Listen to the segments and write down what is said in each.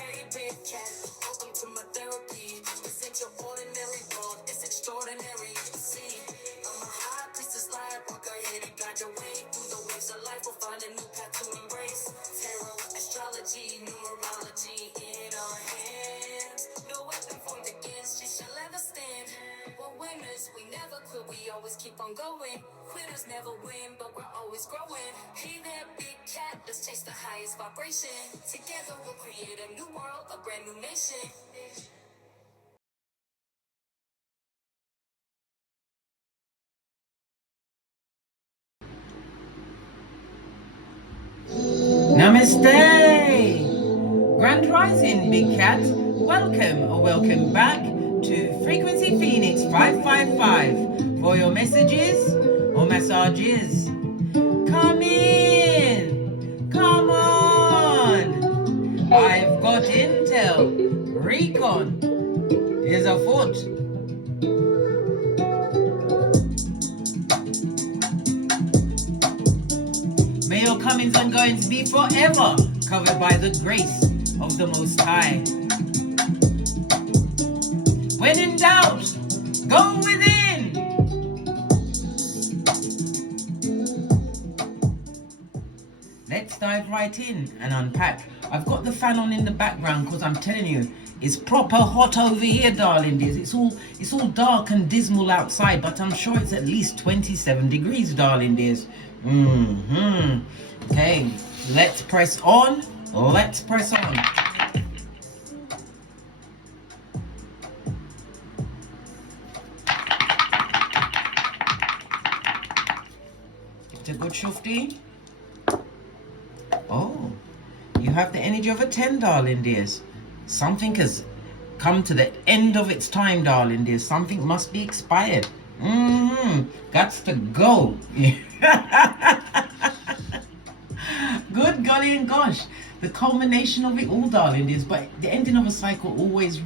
Hey, big cat, welcome to my therapy. This ain't your ordinary world, it's extraordinary. See, I'm a high priestess liar, walk ahead and guide your way through the waves of life. We'll find a new path to embrace. Tarot, astrology, numerology in our hands. No weapon formed against you shall ever stand. We're winners, we never quit, we always keep on going. Quitters never win, but we're always growing. Hey there, big cat, let's chase the highest vibration. Together we'll create a new world, a brand new nation. Namaste! Grand Rising, Big Cat. Welcome or welcome back to Frequency Phoenix 555 for your messages or massages. Come in! Come on! I've got intel. Recon is afoot. May your comings and goings be forever covered by the grace of the Most High. When in doubt, go within. Let's dive right in and unpack. I've got the fan on in the background because I'm telling you, it's proper hot over here, darling dears. It's all dark and dismal outside, but I'm sure it's at least 27 degrees, darling dears. Okay, let's press on. Let's press on. It's a good shufti. Oh, you have the energy of a 10, darling dears. Something has come to the end of its time, darling dears. Something must be expired. Gots to go. Good golly and gosh. The culmination of it all, darling dears. But the ending of a cycle always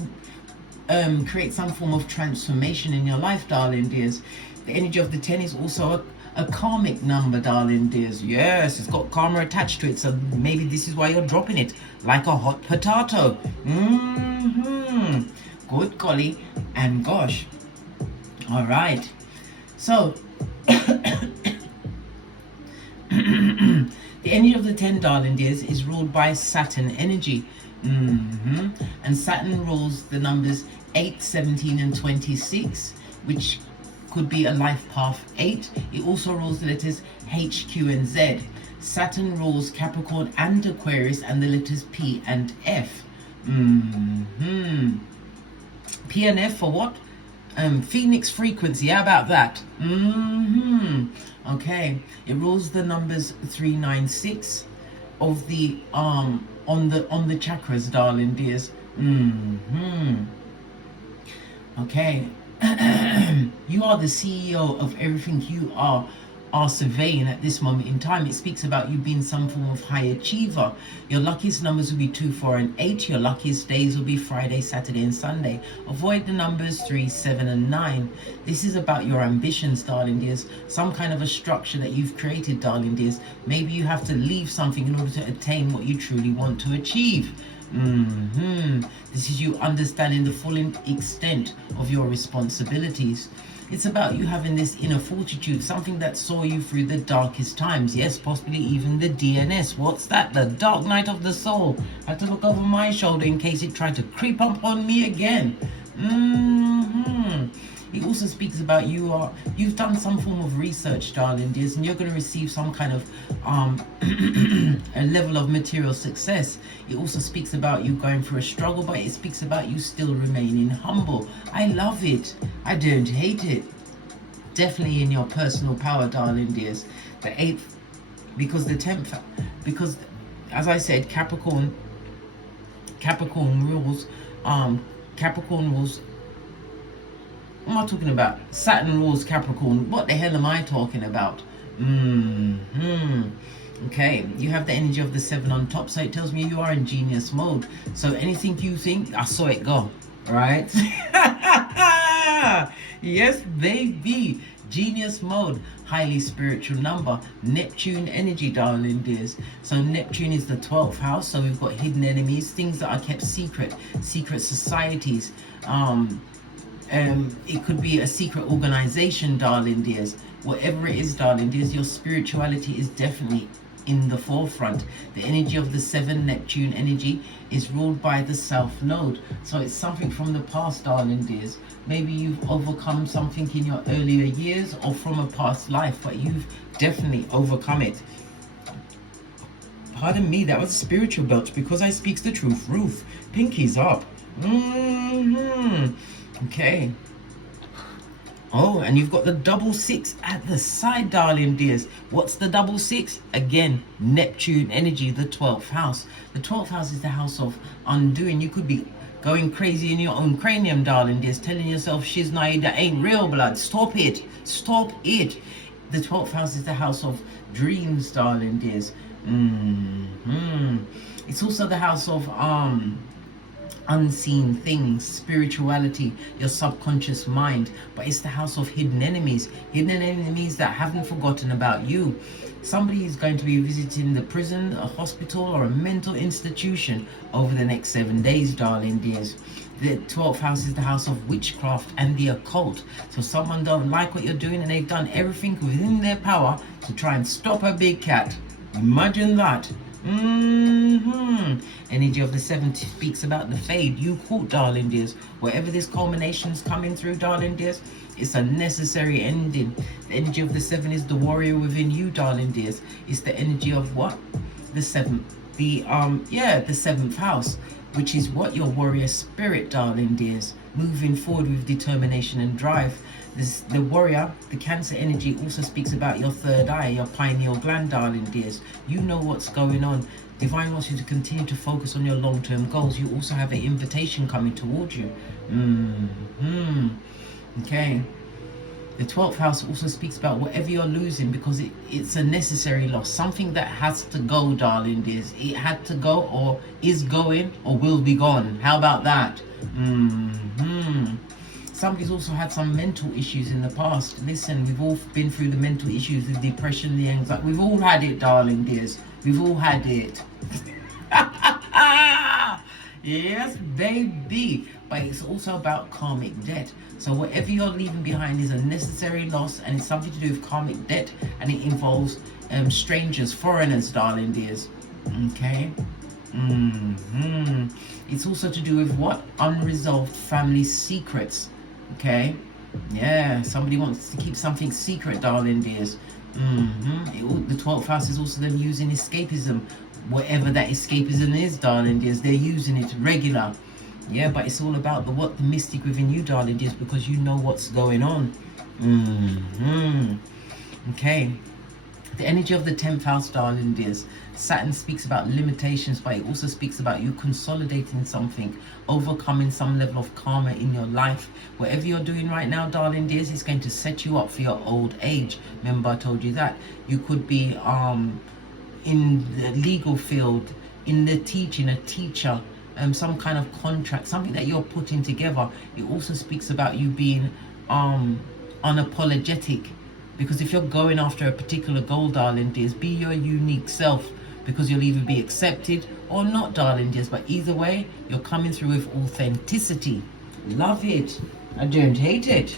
creates some form of transformation in your life, darling dears. The energy of the 10 is also a karmic number, darling dears. Yes, it's got karma attached to it, so maybe this is why you're dropping it like a hot potato. Good golly and gosh. All right, so the energy of the 10, darling dears, is ruled by Saturn energy. And Saturn rules the numbers 8, 17 and 26, which could be a life path 8. It also rules the letters H, Q and Z. Saturn rules Capricorn and Aquarius and the letters P and F. P and F for what? Phoenix frequency. How about that? Okay. It rules the numbers 3, 9, 6 of the on the chakras, darling dears. Okay. You are the CEO of everything you are surveying at this moment in time. It speaks about you being some form of high achiever. Your luckiest numbers will be 2, 4 and 8. Your luckiest days will be Friday, Saturday and Sunday. Avoid the numbers 3, 7 and 9. This is about your ambitions, darling dears. Some kind of a structure that you've created, darling dears. Maybe you have to leave something in order to attain what you truly want to achieve. This is you understanding the full extent of your responsibilities. It's about you having this inner fortitude, something that saw you through the darkest times. Yes, possibly even the DNS. What's that? The dark night of the soul. I had to look over my shoulder in case it tried to creep up on me again. It also speaks about you've done some form of research, darling dears, and you're going to receive some kind of a level of material success. It also speaks about you going through a struggle, but it speaks about you still remaining humble. I love it. I don't hate it. Definitely in your personal power, darling dears. The 8th, because the 10th, because as I said, Capricorn rules. What am I talking about? Saturn rules Capricorn. What the hell am I talking about? Okay, you have the energy of the 7 on top, so it tells me you are in genius mode. So anything you think, I saw it go, right? Yes, baby. Genius mode, highly spiritual number, Neptune energy, darling dears. So Neptune is the 12th house, so we've got hidden enemies, things that are kept secret, secret societies. It could be a secret organization, darling dears. Whatever it is, darling dears, your spirituality is definitely in the forefront. The energy of the 7 Neptune energy is ruled by the South Node. So it's something from the past, darling dears. Maybe you've overcome something in your earlier years or from a past life, but you've definitely overcome it. Pardon me, that was a spiritual belch because I speaks the truth. Ruth, pinkies up. Okay. Oh, and you've got the double 6 at the side, darling dears. What's the double 6? Again, Neptune energy, the 12th house. The 12th house is the house of undoing. You could be going crazy in your own cranium, darling dears, telling yourself, shiznai, that ain't real blood. Stop it. Stop it. The 12th house is the house of dreams, darling dears. It's also the house of unseen things, spirituality, your subconscious mind, but it's the house of hidden enemies that haven't forgotten about you. Somebody is going to be visiting the prison, a hospital, or a mental institution over the next 7 days, darling dears. The 12th house is the house of witchcraft and the occult. So someone don't like what you're doing and they've done everything within their power to try and stop a big cat. Imagine that. Energy of the 7 speaks about the fade. You caught, darling dears. Whatever this culmination's coming through, darling dears, it's a necessary ending. The energy of the 7 is the warrior within you, darling dears. It's the energy of what? The 7th. The 7th house, which is what? Your warrior spirit, darling dears. Moving forward with determination and drive. The warrior, the Cancer energy, also speaks about your third eye, your pineal gland, darling dears. You know what's going on. Divine wants you to continue to focus on your long-term goals. You also have an invitation coming towards you. Okay. The 12th house also speaks about whatever you're losing, because it's a necessary loss. Something that has to go, darling dears. It had to go, or is going, or will be gone. How about that? Somebody's also had some mental issues in the past. Listen, we've all been through the mental issues, the depression, the anxiety. We've all had it, darling dears. We've all had it. Yes, baby. But it's also about karmic debt. So whatever you're leaving behind is a necessary loss, and it's something to do with karmic debt, and it involves strangers, foreigners, darling dears. Okay. It's also to do with what? Unresolved family secrets. Okay. Yeah, somebody wants to keep something secret, darling dears. The 12th house is also them using escapism. Whatever that escapism is, darling dears, they're using it regular. Yeah, but it's all about the mystic within you, darling dears, because you know what's going on. Okay. The energy of the 10th house, darling dears. Saturn speaks about limitations, but it also speaks about you consolidating something, overcoming some level of karma in your life. Whatever you're doing right now, darling dears, is going to set you up for your old age. Remember, I told you that. You could be in the legal field, in the teaching, a teacher, some kind of contract, something that you're putting together. It also speaks about you being unapologetic. Because if you're going after a particular goal, darling dears, be your unique self, because you'll either be accepted or not, darling dears. But either way, you're coming through with authenticity. Love it. I don't hate it.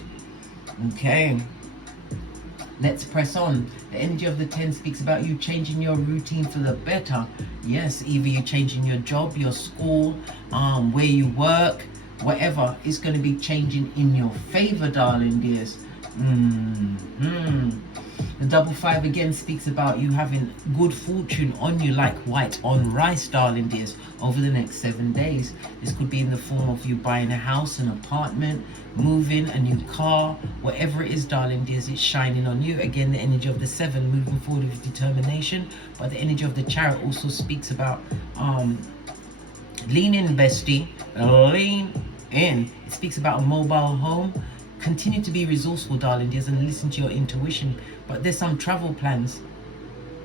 Okay. Let's press on. The energy of the 10 speaks about you changing your routine for the better. Yes, either you're changing your job, your school, where you work, whatever is going to be changing in your favor, darling dears. The double 5 again speaks about you having good fortune on you like white on rice, darling dears, over the next 7 days. This could be in the form of you buying a house, an apartment, moving, a new car, whatever it is, darling dears, it's shining on you. Again, the energy of the 7 moving forward with determination. But the energy of the Chariot also speaks about lean in, bestie, lean in. It speaks about a mobile home. Continue to be resourceful, darling dears, and listen to your intuition. But there's some travel plans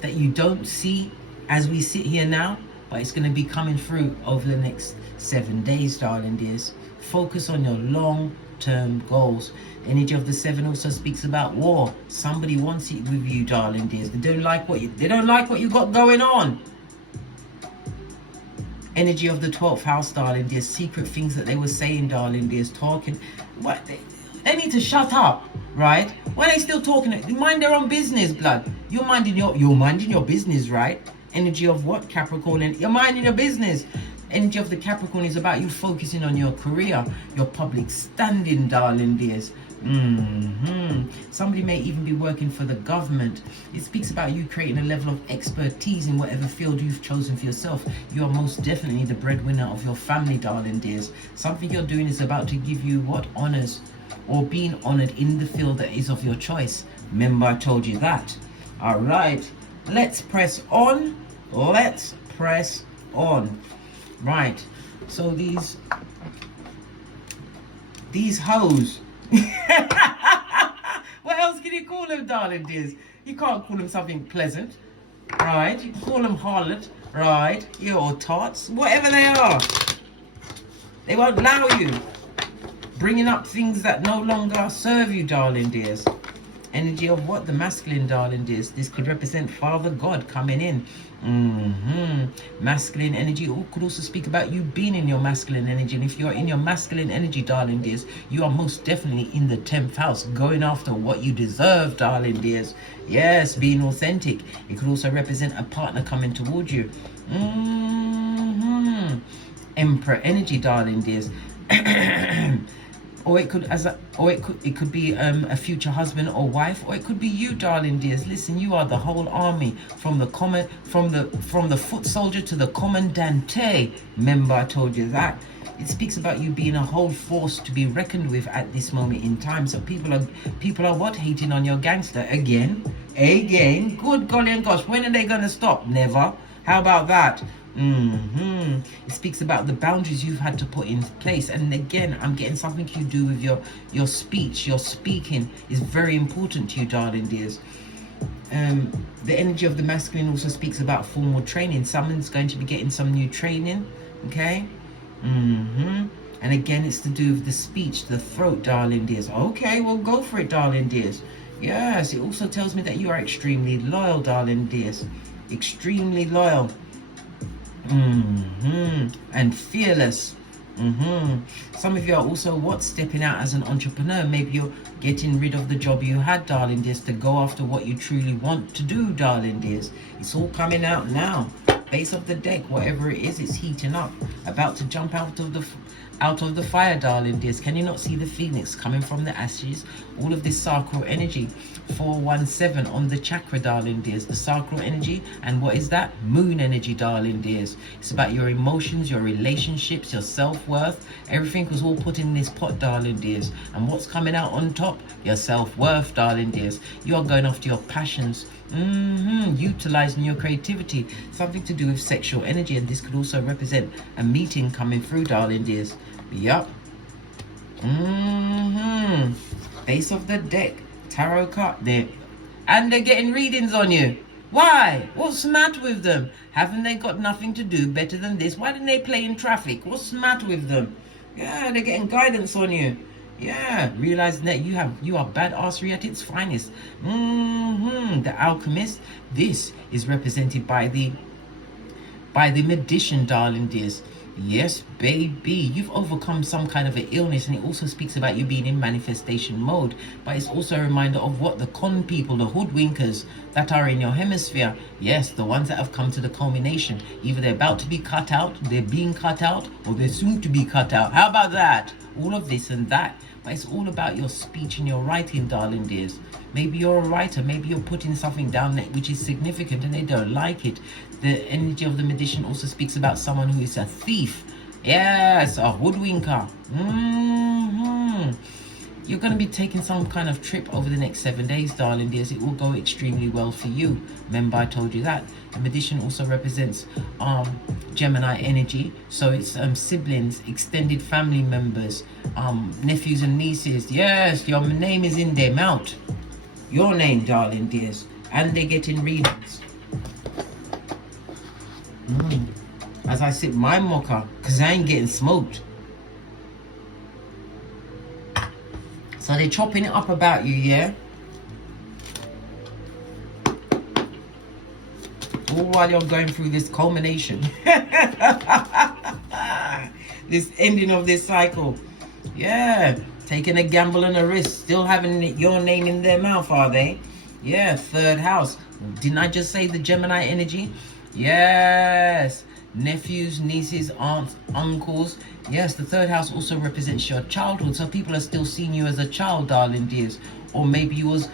that you don't see as we sit here now, but it's going to be coming through over the next 7 days, darling dears. Focus on your long-term goals. The energy of the 7 also speaks about war. Somebody wants it with you, darling dears. They don't like what you got going on. Energy of the 12th house, darling dears. Secret things that they were saying, darling dears. Talking. What? They need to shut up, right? Why are they still talking? They mind their own business, blood. You're minding your business, right? Energy of what, Capricorn? And you're minding your business. Energy of the Capricorn is about you focusing on your career, your public standing, darling dears. Somebody may even be working for the government. It speaks about you creating a level of expertise in whatever field you've chosen for yourself. You are most definitely the breadwinner of your family, darling dears. Something you're doing is about to give you what? Honors, or being honored in the field that is of your choice. Remember, I told you that. All right, let's press on. Let's press on. Right, so these hoes. What else can you call them, darling dears? You can't call them something pleasant, right? You can call them harlot, right? Or tarts, whatever they are. They won't allow you. Bringing up things that no longer serve you, darling dears. Energy of what? The masculine, darling dears. This could represent Father God coming in. Masculine energy could also speak about you being in your masculine energy. And if you're in your masculine energy, darling dears, you are most definitely in the 10th house, going after what you deserve, darling dears. Yes, being authentic. It could also represent a partner coming towards you. Emperor energy, darling dears. Or it could be a future husband or wife, or it could be you, darling dears. Listen, you are the whole army, from the foot soldier to the commandante. Remember, I told you that. It speaks about you being a whole force to be reckoned with at this moment in time. So people are what? Hating on your gangster again. Good golly and gosh, when are they gonna stop? Never. How about that? It speaks about the boundaries you've had to put in place. And again, I'm getting something you do with your speech. Your speaking is very important to you, darling dears. The energy of the masculine also speaks about formal training. Someone's going to be getting some new training, okay? And again, it's to do with the speech, the throat, darling dears. Okay, well, go for it, darling dears. Yes, it also tells me that you are extremely loyal, darling dears. Extremely loyal. And fearless. Some of you are also what? Stepping out as an entrepreneur. Maybe you're getting rid of the job you had, darling dears, to go after what you truly want to do, darling dears. It's all coming out now. Base of the deck, whatever it is, it's heating up. About to jump out of the fire, darling dears. Can you not see the phoenix coming from the ashes? All of this sacral energy. 417 on the chakra, darling dears. The sacral energy. And what is that? Moon energy, darling dears. It's about your emotions, your relationships, your self-worth. Everything was all put in this pot, darling dears. And what's coming out on top? Your self-worth, darling dears. You are going after your passions. Utilizing your creativity. Something to do with sexual energy. And this could also represent a meeting coming through, darling dears. Yup. Base of the deck. Tarot card there. And they're getting readings on you. Why? What's the matter with them? Haven't they got nothing to do better than this? Why didn't they play in traffic? What's the matter with them? Yeah, they're getting guidance on you. Yeah, realizing that you are badassery at its finest. The alchemist. This is represented by the magician, darling dears. Yes, baby, you've overcome some kind of an illness, and it also speaks about you being in manifestation mode. But it's also a reminder of what? The con people, the hoodwinkers that are in your hemisphere. Yes, the ones that have come to the culmination. Either they're about to be cut out, they're being cut out, or they're soon to be cut out. How about that? All of this and that. But it's all about your speech and your writing, darling dears. Maybe you're a writer. Maybe you're putting something down there which is significant and they don't like it. The energy of the magician also speaks about someone who is a thief. Yes, a hoodwinker. You're going to be taking some kind of trip over the next 7 days, darling dears. It will go extremely well for you. Remember, I told you that. The magician also represents Gemini energy. So it's siblings, extended family members, nephews and nieces. Yes, your name is in their mouth. Your name, darling dears. And they're getting readings. as I sip my mocha, because I ain't getting smoked. So they're chopping it up about you, yeah? All while you're going through this culmination. This ending of this cycle. Yeah. Taking a gamble and a risk. Still having your name in their mouth, are they? Yeah, third house. Didn't I just say the Gemini energy? Yes. Nephews, nieces, aunts, uncles. Yes, the third house also represents your childhood. So people are still seeing you as a child, darling dears. Or maybe you was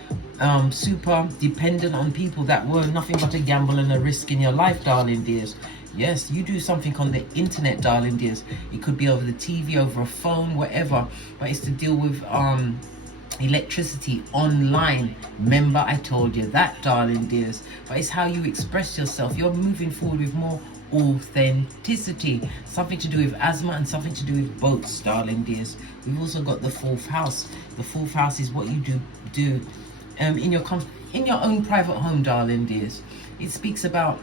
super dependent on people that were nothing but a gamble and a risk in your life, darling dears. Yes, you do something on the internet, darling dears. It could be over the TV, over a phone, whatever. But it's to deal with electricity online. Remember, I told you that, darling dears. But it's how you express yourself. You're moving forward with more authenticity. Something to do with asthma and something to do with boats, darling dears. We've also got the fourth house. The fourth house is what you do in your own private home, darling dears. It speaks about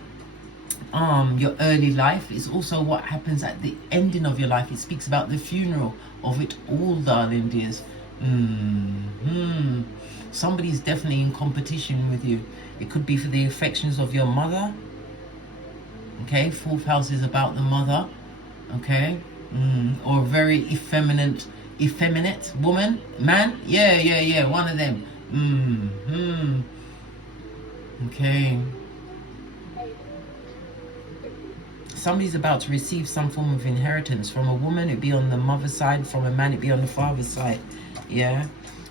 your early life. It's also what happens at the ending of your life. It speaks about the funeral of it all, darling dears. Somebody's definitely in competition with you. It could be for the affections of your mother. Okay, fourth house is about the mother. Okay, or a very effeminate woman, man. Yeah, one of them. Okay. Somebody's about to receive some form of inheritance from a woman. It'd be on the mother's side. From a man, it'd be on the father's side. Yeah.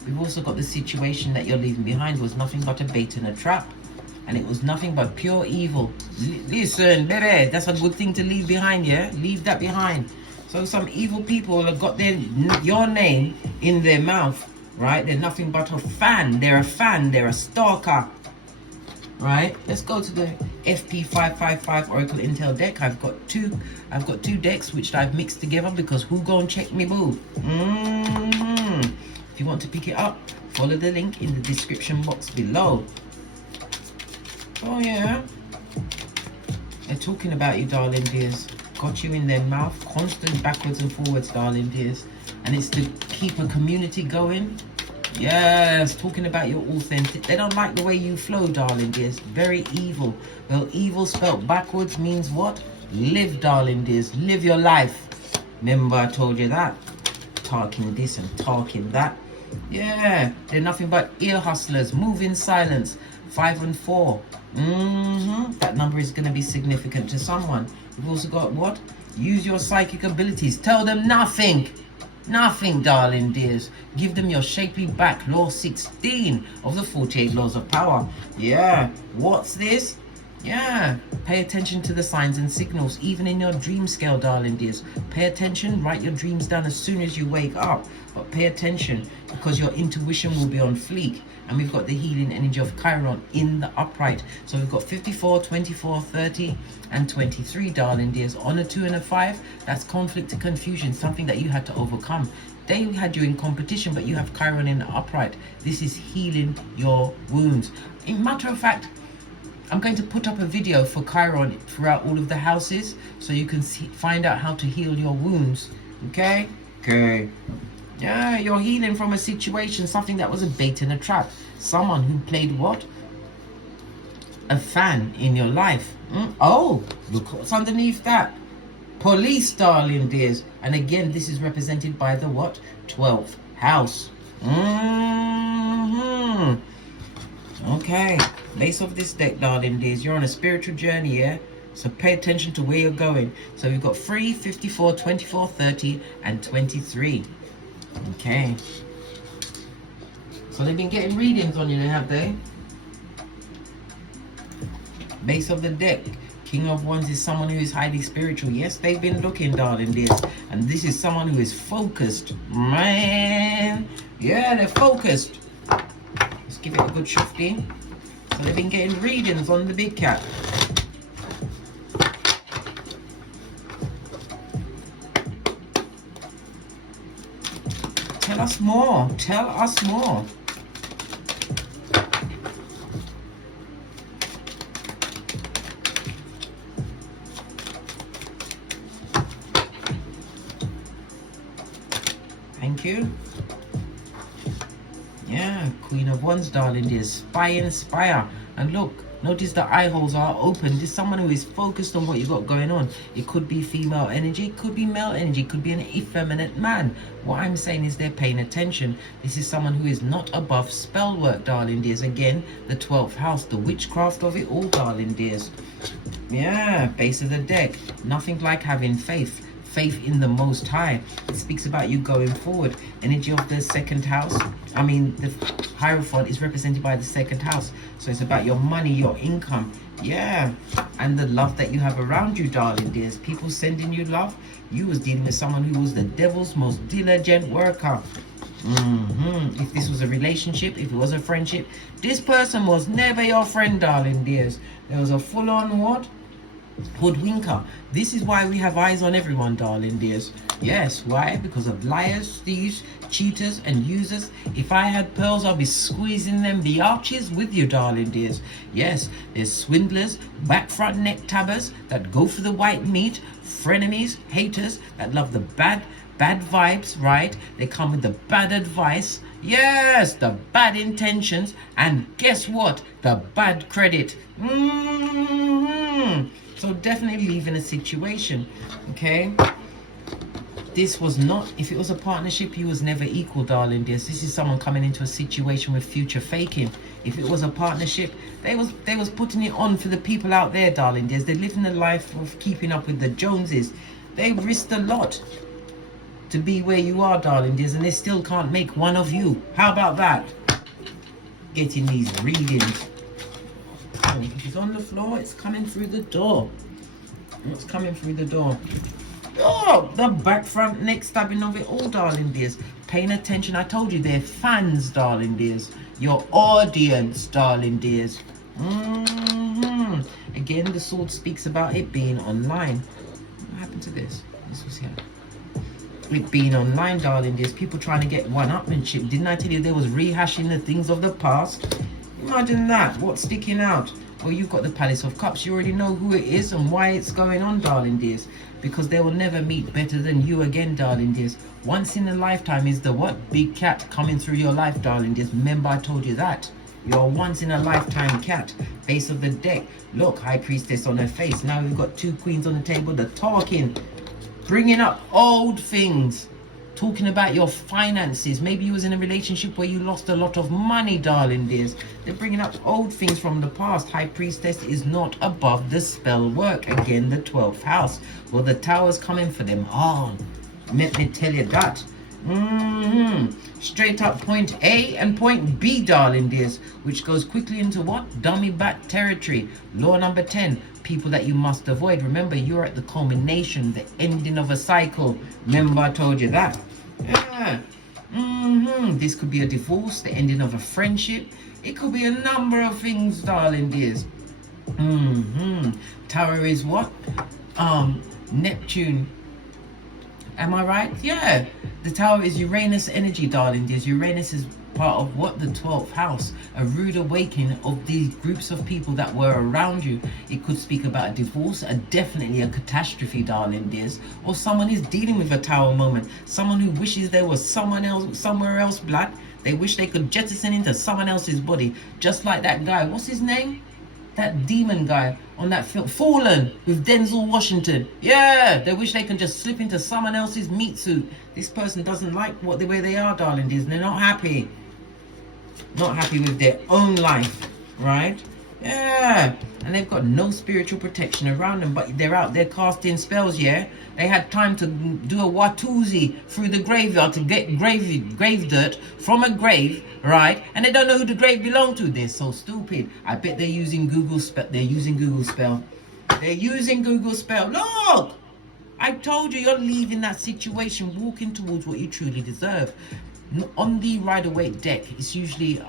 We've also got the situation that you're leaving behind was nothing but a bait and a trap. And it was nothing but pure evil. Listen, baby, that's a good thing to leave behind, yeah? Leave that behind. So some evil people have got your name in their mouth, right? They're nothing but a fan. They're a fan. They're a stalker. Right, let's go to the FP555 Oracle Intel deck. I've got two decks which I've mixed together because who gonna check me, boo? If you want to pick it up, follow the link in the description box below. Oh yeah, they're talking about you, darling dears. Got you in their mouth, constant backwards and forwards, darling dears, and it's to keep a community going. Yes, talking about your authentic. They don't like the way you flow, darling dears. Very evil. Well, evil spelt backwards means what? Live, darling dears. Live your life. Remember I told you that. Talking this and talking that. Yeah, they're nothing but ear hustlers. Move in silence. 5 and 4. That number is going to be significant to someone. We've also got what? Use your psychic abilities. Tell them nothing. Nothing, darling dears. Give them your shapely back. Law 16 of the 48 laws of power. Yeah. What's this? Yeah. Pay attention to the signs and signals, even in your dream scale, darling dears. Pay attention. Write your dreams down as soon as you wake up. But pay attention because your intuition will be on fleek. And we've got the healing energy of Chiron in the upright. So we've got 54, 24, 30, and 23, darling dears. On a 2 and a 5, that's conflict and confusion, something that you had to overcome. They had you in competition, but you have Chiron in the upright. This is healing your wounds. In matter of fact, I'm going to put up a video for Chiron throughout all of the houses so you can find out how to heal your wounds. Okay? Okay. Yeah, you're healing from a situation, something that was a bait and a trap. Someone who played what? A fan in your life. Oh, look what's underneath that. Police, darling dears. And again, this is represented by the what? 12th house. Okay, base of this deck, darling dears. You're on a spiritual journey, yeah? So pay attention to where you're going. So we've got 3, 54, 24, 30, and 23. Okay. So they've been getting readings on you, have they? Base of the deck. King of Wands is someone who is highly spiritual. Yes, they've been looking, darling dears. And this is someone who is focused. Man. Yeah, they're focused. Let's give it a good shufty. So they've been getting readings on the big cat. Tell us more. Tell us more. Thank you. Yeah, Queen of Wands, darling dear. Spy and inspire. And look, notice the eye holes are open. This is someone who is focused on what you got going on. It could be female energy, it could be male energy, it could be an effeminate man. What I'm saying is they're paying attention. This is someone who is not above spell work, darling dears. Again, the 12th house, the witchcraft of it all, darling dears. Yeah, base of the deck. Nothing like having faith. Faith in the Most High. It speaks about you going forward. Energy of the second house. I mean, the Hierophant is represented by the second house. So it's about your money, your income. Yeah. And the love that you have around you, darling dears. People sending you love. You was dealing with someone who was the devil's most diligent worker. If this was a relationship, if it was a friendship, this person was never your friend, darling dears. There was a full-on what? Hoodwinker. This is why we have eyes on everyone, darling dears. Yes, why? Because of liars, thieves, cheaters, and users. If I had pearls, I'll be squeezing them the arches with you, darling dears. Yes, there's swindlers, back front neck tabbers that go for the white meat, frenemies, haters that love the bad vibes, right? They come with the bad advice. Yes, the bad intentions, and guess what? The bad credit. So definitely leaving a situation, okay? This was not, if it was a partnership, you was never equal, darling dears. This is someone coming into a situation with future faking. If it was a partnership, they was putting it on for the people out there, darling dears. They're living the life of keeping up with the Joneses. They risked a lot to be where you are, darling dears, and they still can't make one of you. How about that? Getting these readings. Oh, it's on the floor. It's coming through the door. It's coming through the door. Oh, the back, front, neck stabbing of it all, darling dears. Paying attention. I told you they're fans, darling dears. Your audience, darling dears. Again, the sword speaks about it being online. What happened to this? This was here. It being online, darling dears. People trying to get one-upmanship. Didn't I tell you there was rehashing the things of the past? Imagine that. What's sticking out? Well, you've got the Palace of Cups. You already know who it is and why it's going on, darling dears. Because they will never meet better than you again, darling dears. Once in a lifetime is the what? Big cat coming through your life, darling dears. Remember I told you that. You're a once in a lifetime cat. Base of the deck. Look, High Priestess on her face. Now we've got two queens on the table. They're talking. Bringing up old things. Talking about your finances. Maybe you was in a relationship where you lost a lot of money, darling dears. They're bringing up old things from the past. High Priestess is not above the spell work. Again, the 12th house. Well, the tower's coming for them. Oh, let me tell you that. Straight up point A and point B, darling dears, which goes quickly into what? Dummy bat territory. Law number 10. People that you must avoid. Remember, you're at the culmination, the ending of a cycle. Remember I told you that. Yeah. This could be a divorce, the ending of a friendship. It could be a number of things, darling dears. Tower is what? Neptune. Am I right? Yeah. The tower is Uranus energy, darling dears. Uranus is part of what? The 12th house. A rude awakening of these groups of people that were around you. It could speak about a divorce, definitely a catastrophe, darling dears. Or someone is dealing with a tower moment. Someone who wishes there was someone else, somewhere else black. They wish they could jettison into someone else's body. Just like that guy. What's his name? That demon guy on that film, Fallen, with Denzel Washington. Yeah, they wish they can just slip into someone else's meat suit. This person doesn't like the way they are, darling dears. They're not happy. Not happy with their own life, right? Yeah, and they've got no spiritual protection around them, but they're out there casting spells, yeah? They had time to do a Watusi through the graveyard to get grave dirt from a grave, right? And they don't know who the grave belonged to. They're so stupid. I bet they're using Google spell. They're using Google spell. They're using Google spell. Look! I told you, you're leaving that situation, walking towards what you truly deserve. On the Rider-Waite deck, it's usually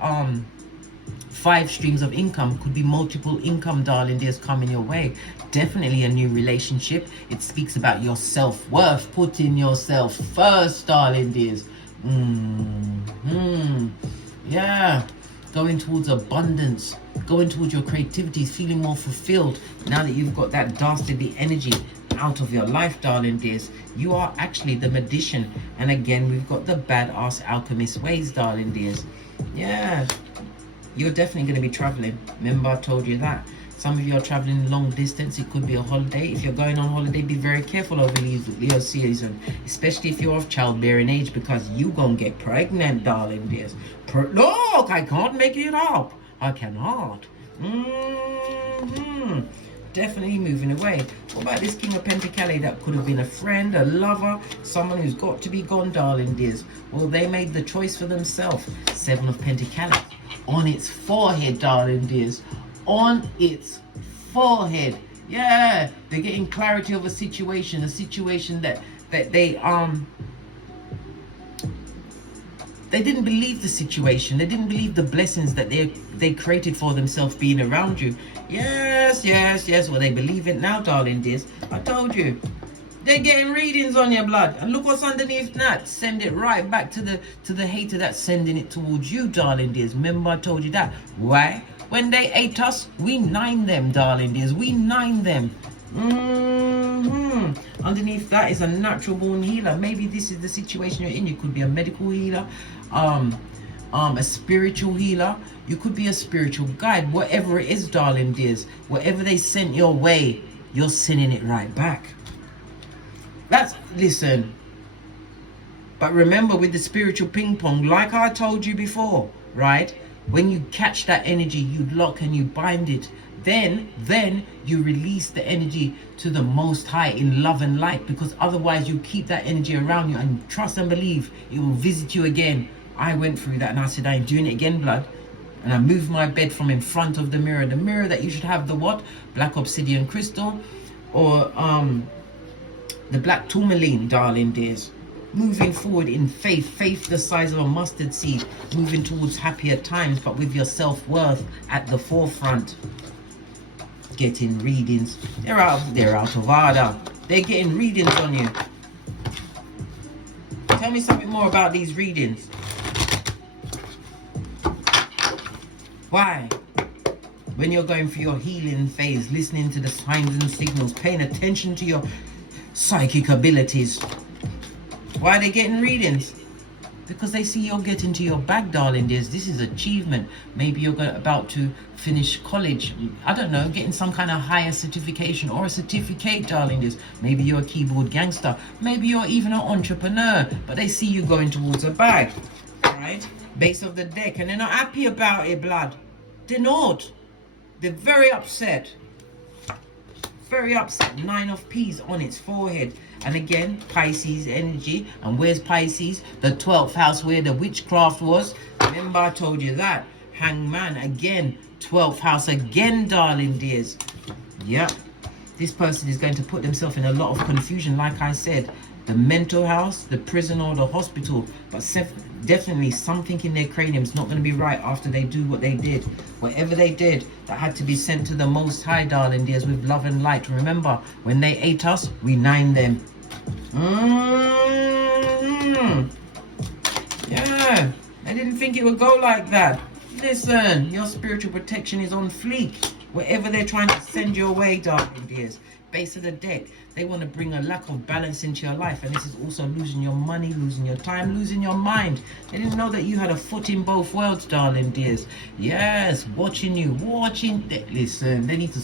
5 streams of income. Could be multiple income, darling dears, coming your way. Definitely a new relationship. It speaks about your self-worth, putting yourself first, darling dears. Yeah, going towards abundance, going towards your creativity, feeling more fulfilled now that you've got that dastardly energy. out of your life, darling dears. You are actually the magician. And again, we've got the badass alchemist ways, darling dears. Yeah, you're definitely going to be traveling. Remember, I told you that. Some of you are traveling long distance. It could be a holiday. If you're going on holiday, be very careful over Leo season, especially if you're of childbearing age, because you gonna get pregnant, darling dears. Look, I can't make it up. I cannot. Definitely moving away. What about this King of Pentacles? That could have been a friend, a lover, someone who's got to be gone, darling dears. Well, they made the choice for themselves. Seven of Pentacles on its forehead, darling dears. On its forehead. Yeah, they're getting clarity of a situation that they didn't believe the situation. They didn't believe the blessings that they created for themselves being around you. Yes. Well, they believe it now, darling dears. I told you. They're getting readings on your blood. And look what's underneath that. Send it right back to the hater that's sending it towards you, darling dears. Remember, I told you that. Why? When they ate us, we nine them, darling dears. We nine them. Underneath that is a natural born healer. Maybe this is the situation you're in. You could be a medical healer, a spiritual healer. You could be a spiritual guide. Whatever it is, darling dears. Whatever they sent your way, you're sending it right back. Listen. But remember, with the spiritual ping pong, like I told you before, right? When you catch that energy, you lock and you bind it. Then you release the energy to the Most High in love and light, because otherwise you keep that energy around you, and trust and believe it will visit you again. I went through that and I said, I ain't doing it again, blood. And I moved my bed from in front of the mirror that you should have, the what? Black obsidian crystal, or the black tourmaline, darling dears. Moving forward in faith the size of a mustard seed, moving towards happier times, but with your self-worth at the forefront. Getting readings. They're out of order. They're getting readings on you. Tell me something more about these readings. Why? When you're going through your healing phase, listening to the signs and signals, paying attention to your psychic abilities. Why are they getting readings? Because they see you're getting to your bag, darling dears. This is achievement. Maybe you're about to finish college. I don't know, getting some kind of higher certification or a certificate, darling dears. Maybe you're a keyboard gangster. Maybe you're even an entrepreneur. But they see you going towards a bag, right? Base of the deck. And they're not happy about it, blood. They're not. They're very upset. Very upset. 9 of Peas on its forehead. And again, Pisces energy. And where's Pisces? The 12th house where the witchcraft was. Remember, I told you that. Hangman again. 12th house again, darling dears. Yep. This person is going to put themselves in a lot of confusion, like I said. The mental house, the prison, or the hospital. But definitely something in their cranium is not going to be right after they do what they did. Whatever they did, that had to be sent to the Most High, darling dears, with love and light. Remember, when they ate us, we nine them. Yeah, I didn't think it would go like that. Listen, your spiritual protection is on fleek. Wherever they're trying to send your way, darling dears. Base of the deck, they want to bring a lack of balance into your life, and this is also losing your money, losing your time, losing your mind. They didn't know that you had a foot in both worlds, darling dears. Yes, watching. Listen, they need to,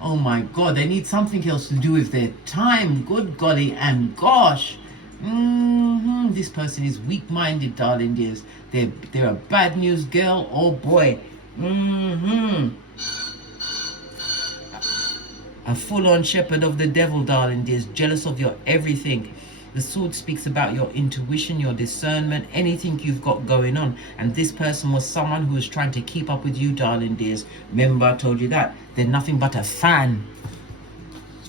oh my god, they need something else to do with their time. Good golly and gosh. This person is weak-minded, darling dears. They're a bad news girl. Oh boy. A full-on shepherd of the devil, darling dears, jealous of your everything. The sword speaks about your intuition, your discernment, anything you've got going on. And this person was someone who was trying to keep up with you, darling dears. Remember, I told you that. They're nothing but a fan.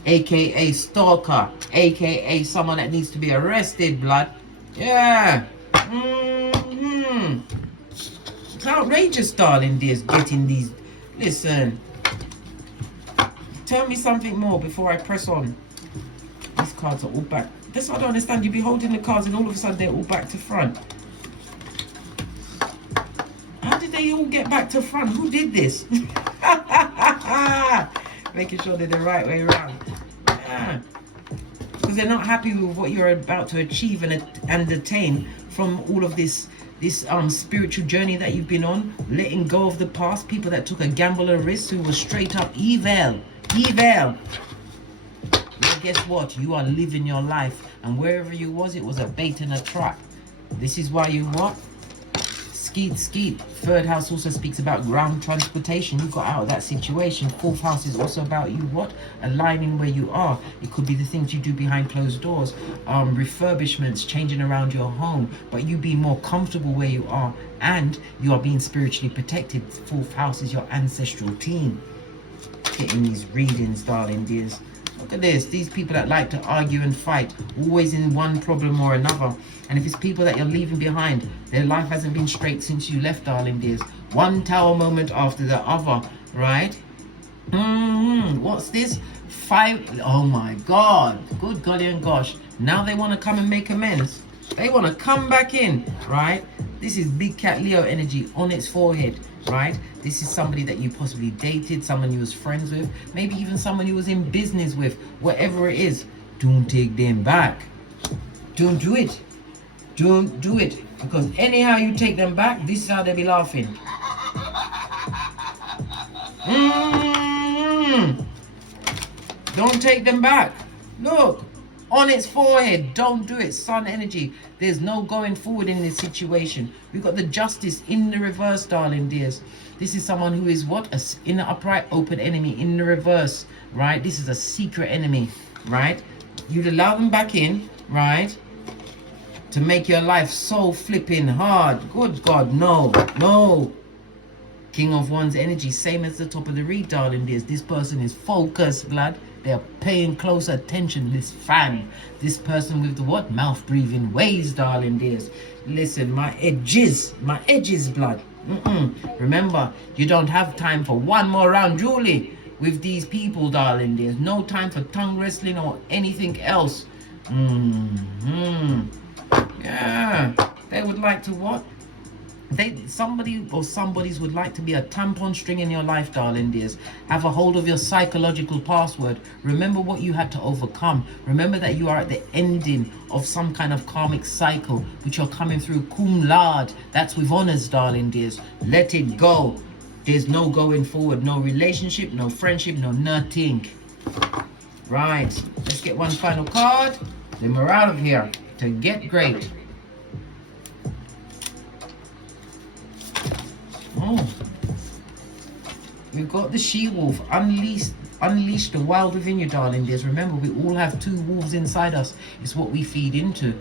AKA stalker. AKA someone that needs to be arrested, blood. Yeah. It's outrageous, darling dears, getting these. Listen. Tell me something more before I press on. These cards are all back. That's what I don't understand. You'd be holding the cards and all of a sudden they're all back to front. How did they all get back to front? Who did this? Making sure they're the right way around. Yeah. because they're not happy with what you're about to achieve and attain from all of this spiritual journey that you've been on, letting go of the past, people that took a gamble and risk, who were straight up evil. Well, guess what? You are living your life, and wherever you was, it was a bait and a trap. This is why you what? Skeet. Third house also speaks about ground transportation. You got out of that situation. Fourth house is also about you what? Aligning where you are. It could be the things you do behind closed doors, refurbishments, changing around your home, but you being more comfortable where you are, and you are being spiritually protected. Fourth house is your ancestral team. Getting these readings, darling dears. Look at this. These people that like to argue and fight, always in one problem or another. And if it's people that you're leaving behind, their life hasn't been straight since you left, darling dears. One tower moment after the other, right? What's this? 5. Oh my God. Good golly and gosh. Now they want to come and make amends. They want to come back in, right? This is big cat Leo energy on its forehead, right? This is somebody that you possibly dated, someone you was friends with, maybe even someone you was in business with, whatever it is. Don't take them back. Don't do it. Don't do it. Because anyhow you take them back, this is how they be laughing. Don't take them back. Look. On its forehead, don't do it. Sun energy. There's no going forward in this situation. We've got the justice in the reverse, darling dears. This is someone who is what? In the upright, open enemy in the reverse, right? This is a secret enemy, right? You'd allow them back in, right? To make your life so flipping hard. Good God, no. King of Wands energy, same as the top of the read, darling dears. This person is focused, blood. They're paying close attention. This fan, this person with the what? Mouth breathing ways, darling dears. Listen, my edges, blood. Remember, you don't have time for one more round, Julie, with these people, darling dears. No time for tongue wrestling or anything else. Yeah, they would like to what? Somebody or somebody's would like to be a tampon string in your life, darling dears. Have a hold of your psychological password. Remember what you had to overcome. Remember that you are at the ending of some kind of karmic cycle, which you're coming through cum laude. That's with honors, darling dears. Let it go. There's no going forward. No relationship, no friendship, no nothing. Right. Let's get one final card. Then we're out of here to get great. Oh, we've got the she-wolf. Unleash the wild within you, darling dears. Remember, we all have two wolves inside us. It's what we feed into.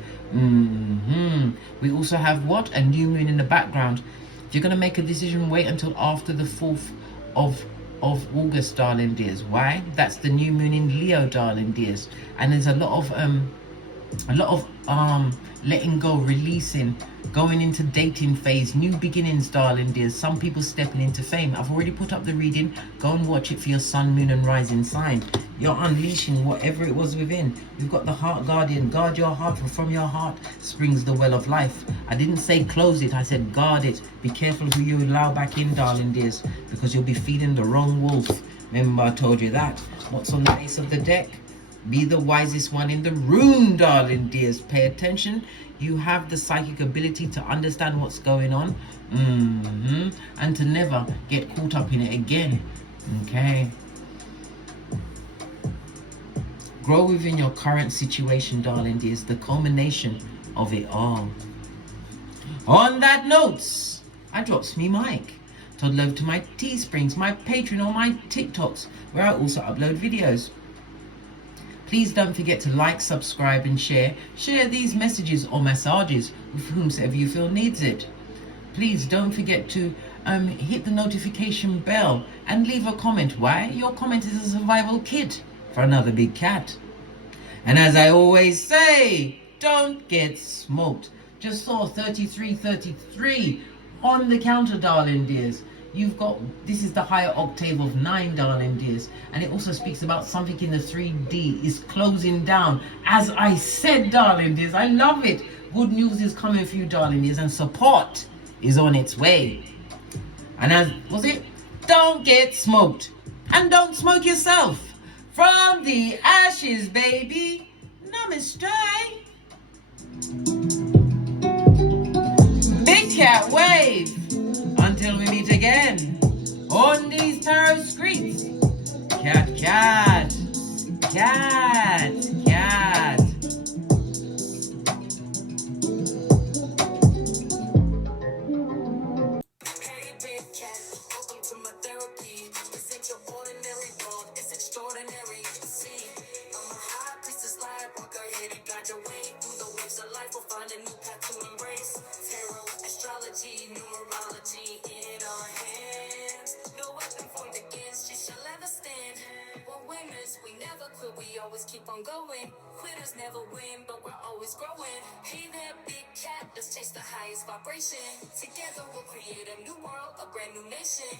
We also have what? A new moon in the background. If you're going to make a decision, wait until after the 4th of August, darling dears. Why? That's the new moon in Leo, darling dears. And there's a lot of letting go, releasing, going into dating phase, new beginnings, darling dears. Some people stepping into fame. I've already put up the reading. Go and watch it for your sun, moon and rising sign. You're unleashing whatever it was within. We've got the heart guardian. Guard your heart, for from your heart springs the well of life. I didn't say close it, I said guard it. Be careful who you allow back in, darling dears, because you'll be feeding the wrong wolf. Remember, I told you that. What's on the ace of the deck? Be the wisest one in the room, darling dears. Pay attention. You have the psychic ability to understand what's going on, and to never get caught up in it again. Okay. Grow within your current situation, darling dears. The culmination of it all. On that note, I drops me mic. Toddle over to my Teesprings, my Patreon, or my TikToks, where I also upload videos. Please don't forget to like, subscribe and share. Share these messages or massages with whomsoever you feel needs it. Please don't forget to hit the notification bell and leave a comment. Why? Your comment is a survival kit for another big cat. And as I always say, don't get smoked. Just saw 3333 on the counter, darling dears. You've got, this is the higher octave of 9, darling dears, and it also speaks about something in the 3D is closing down. As I said, darling dears, I love it. Good news is coming for you, darling dears, and support is on its way. And as was it, don't get smoked, and don't smoke yourself. From the ashes, baby, Namaste. Big cat wave. Until we meet again on these tarot streets. Cat, cat, cat, cat. Hey, big cat, welcome to my therapy. This ain't your ordinary world, it's extraordinary. See, I'm a high priestess, light walker, here to guide your way through the waves of life. We'll find a new path to embrace. Tarot, astrology, numerology in our hands. No weapon formed against you shall ever stand. We're winners, we never quit, we always keep on going. Quitters never win, but we're always growing. Hey there, big cat, let's chase the highest vibration. Together we'll create a new world, a brand new nation.